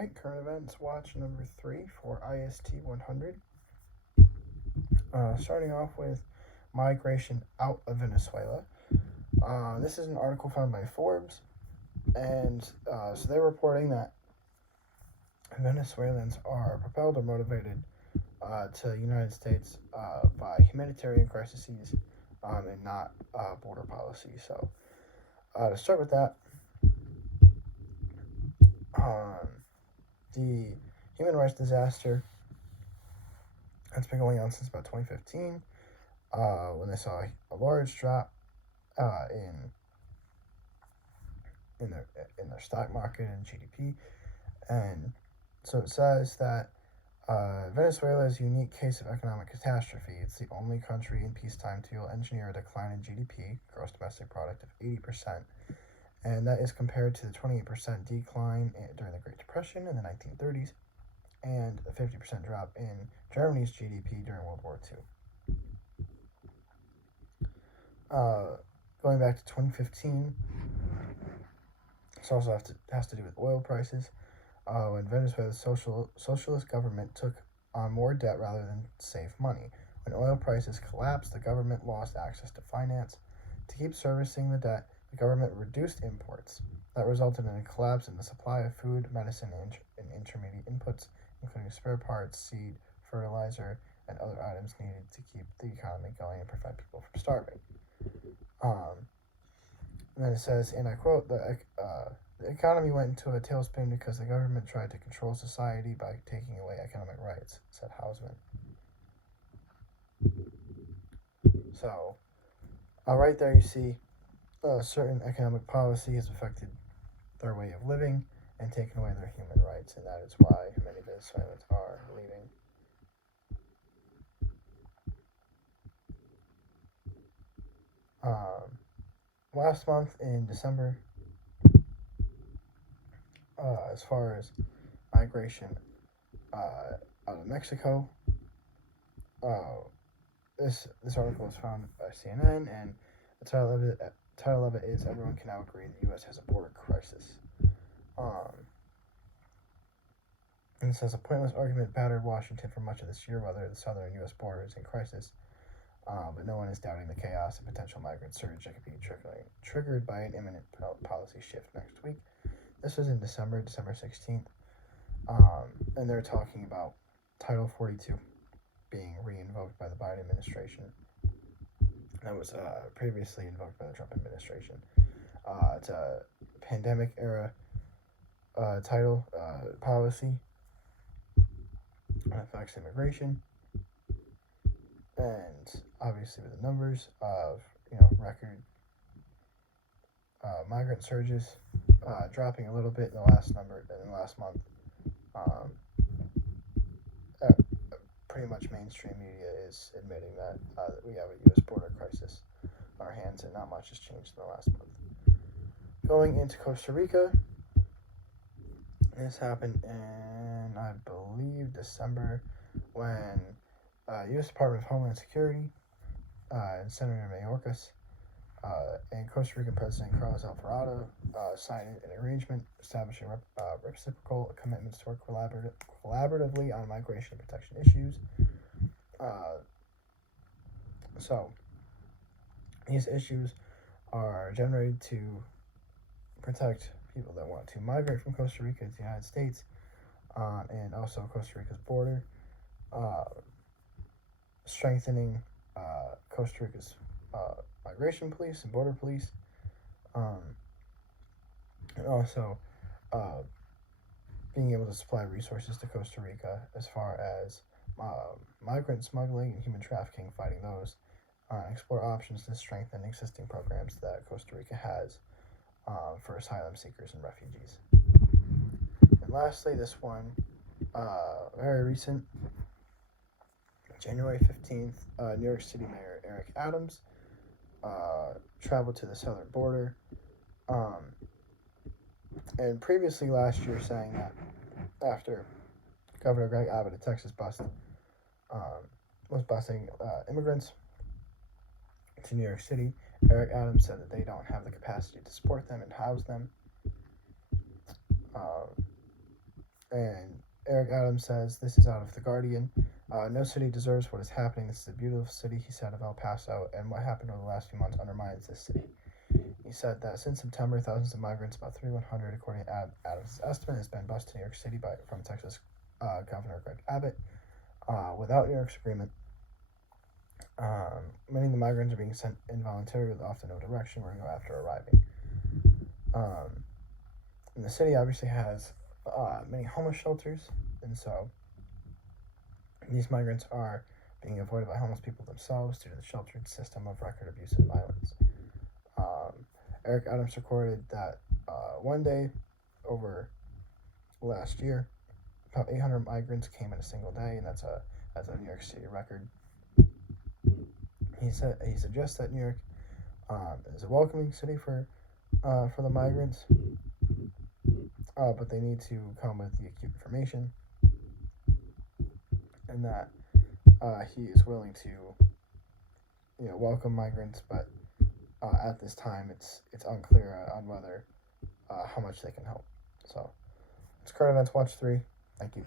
Alright, current events watch number 3 for IST 100. Starting off with migration out of Venezuela. This is an article found by Forbes, and so they're reporting that Venezuelans are propelled or motivated to the United States by humanitarian crises and not border policy. So, to start with that, the human rights disaster that's been going on since about 2015, when they saw a large drop in their stock market and GDP, and so it says that Venezuela is a unique case of economic catastrophe. It's the only country in peacetime to engineer a decline in GDP, gross domestic product, of 80%, and that is compared to the 28% decline during the Great Depression in the 1930s and a 50% drop in Germany's GDP during World War II. Going back to 2015, this also has to do with oil prices. When Venezuela's socialist government took on more debt rather than save money. When oil prices collapsed, the government lost access to finance. To keep servicing the debt, the government reduced imports. That resulted in a collapse in the supply of food, medicine, and intermediate inputs, including spare parts, seed, fertilizer, and other items needed to keep the economy going and prevent people from starving. And then it says, and I quote, the economy went into a tailspin because the government tried to control society by taking away economic rights, said Hausman. So, right there you see certain economic policy has affected their way of living and taken away their human rights, and that is why many Venezuelans are leaving. Last month in December, as far as migration out of Mexico, this article was found by CNN, and the title of it is "Everyone Can Now Agree the U.S. Has a Border Crisis." And it says a pointless argument battered Washington for much of this year whether the southern U.S. border is in crisis, but no one is doubting the chaos and potential migrant surge that could be triggered by an imminent policy shift next week. This was in December 16th, and they're talking about Title 42 being re-invoked by the Biden administration. That was previously invoked by the Trump administration. It's a pandemic era title policy that affects immigration, and obviously with the numbers of record migrant surges dropping a little bit in the last month. Pretty much mainstream media is admitting that we have a U.S. border crisis on our hands, and not much has changed in the last month. Going into Costa Rica, this happened in, I believe, December, when U.S. Department of Homeland Security and Senator Mayorkas and Costa Rican President Carlos Alvarado signed an arrangement establishing reciprocal commitments to work collaboratively on migration and protection issues. So these issues are generated to protect people that want to migrate from Costa Rica to the United States, and also Costa Rica's border, strengthening Costa Rica's migration police and border police, and also being able to supply resources to Costa Rica as far as migrant smuggling and human trafficking, fighting those, explore options to strengthen existing programs that Costa Rica has for asylum seekers and refugees. And lastly, this one, very recent, January 15th, New York City Mayor Eric Adams traveled to the southern border, and previously last year saying that after Governor Greg Abbott of Texas was busing immigrants to New York City, Eric Adams said that they don't have the capacity to support them and house them. And Eric Adams says, this is out of The Guardian. No city deserves what is happening. This is a beautiful city, he said of El Paso, and what happened over the last few months undermines this city. He said that since September, thousands of migrants, about 3,100 according to Adams' estimate, has been bused to New York City from Texas Governor Greg Abbott without New York's agreement. Many of the migrants are being sent involuntarily with often no direction where to go after arriving. And the city obviously has many homeless shelters, and so these migrants are being avoided by homeless people themselves due to the sheltered system of record abuse and violence. Eric Adams recorded that one day over last year, about 800 migrants came in a single day, and that's a New York City record. He suggests that New York is a welcoming city for the migrants, but they need to come with the acute information, and that he is willing to welcome migrants, but at this time it's unclear on whether how much they can help. So it's Current Events Watch 3. Thank you.